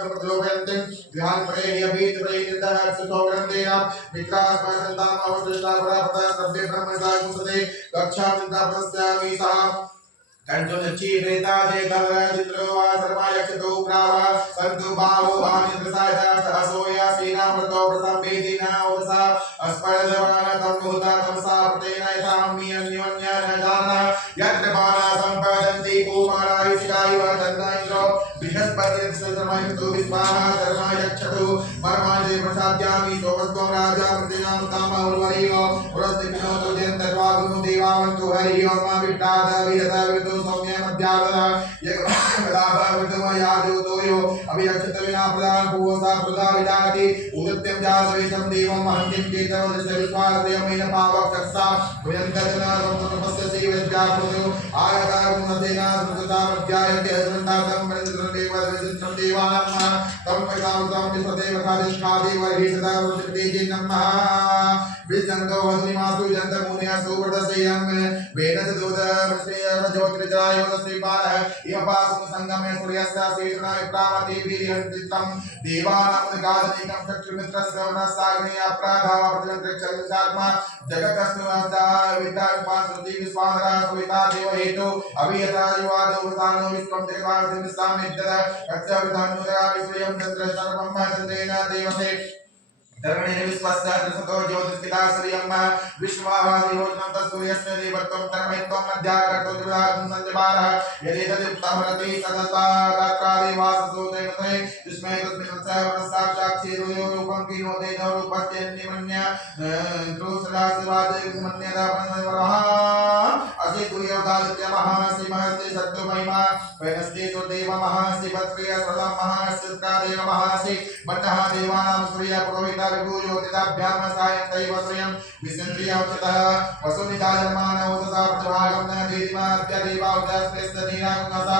प्रलोभयन्ते ध्यान परे अभीत प्रैनिन्दः सुसौगन्धेन मित्रास्मरन्तामवसृष्टापरापदा सभ्य ब्रह्मसागुंसते कक्षा चिन्ता प्रस्यामि सः कंचुनच्ची प्रेता जे तलचित्रो वा सर्वायक्षतो प्रावा संतु बाहो आनिन्द्रसायता सहसोया सीनामृतो प्रसंवेदिना ओदसा अस्पर्धवाना तमुहता तमसा प्रतेन यथाम्मि अन्योन्या न जानः यत्र बाणा सम्पदन्ति कुमारायुषिकायुः तन्ना इन्द्रो बृहस्पतिर्सर्वमयतो विस्वाहा धर्मायक्षतो परमाजे प्रसाद्यामि सोमस्त्वं राजा प्रतिनाम कामौर्वरीयो पुरस्तिपिनोतो जन्तर्वागुनो देवावन्तु हरि ओम विट्टाद विहत सौम्य मध्यावदा यगलाभवितमयाजोतोयो अभियक्षतविना प्रदान पूवसा प्रदा विदाति उदत्यं जासवितं देवं महन्तिं केतवदशविश्वादयमेन पावकक्षा भयन्तजना समतपस्य सेवज्ञापृतो आयतागुणतेना सुतता मध्यायते हसन्तातं मृदृदेवदविचित्रं देवानां तं पैसावतं विसदेव खादिष्ठादेव हि सदा वृत्तिते नमः विजंतो वदनिमासु जन्तमुनिया सुव्रतसेयं वेदसदोद वृष्णेय ज्योतिर्जाय वदस्वीपालः इवपासं संगमे सूर्यस्य सेतुना विप्रामति वीर्यन्तितं देवानां गादनिकं चक्षुमित्रस्य वनसाग्नि अपराधाव प्रतिमन्त्रक्षात्मा जगतस्तुवादा विद्यापासुति विश्वाधरा सविता देव हेतु अभियता युवादो वसानो विश्वं जगवासं सामिद्दर कच्चविधानुदरा विश्वयं चन्द्र सर्वं चन्द्रेण देवते धर्मेण विश्वस्य दृशतो ज्योतिष्किता श्रियम् विश्वावासी योजनं तत्सूर्यस्य देवत्वं कर्मैत्वं मध्याकर्तो द्विवादं संजबारः यदि तदुक्तमरति सदता तत्काले वाससो दैवते विस्मय तस्मिन् साक्षाक्षीरो रूपं किनोते न रूपस्यन्निमन्य द्रोसदासिवादे मन्यदा वरः असि तुर्योदादित्य महासि महस्ति सत्तुमहिमा वैनस्ति सुदेव महासि भत्रिय सदं महासि देव महासि मन्नः देवानां सूर्य पुरोहिता ज्योतिदाभ्याम सायन्तैव स्वयं विसन्द्रियोचितः वसुनिता जन्मान उदसा प्रभागं न देदिमात्य देवावदस्तेस्तनीनाकुनसा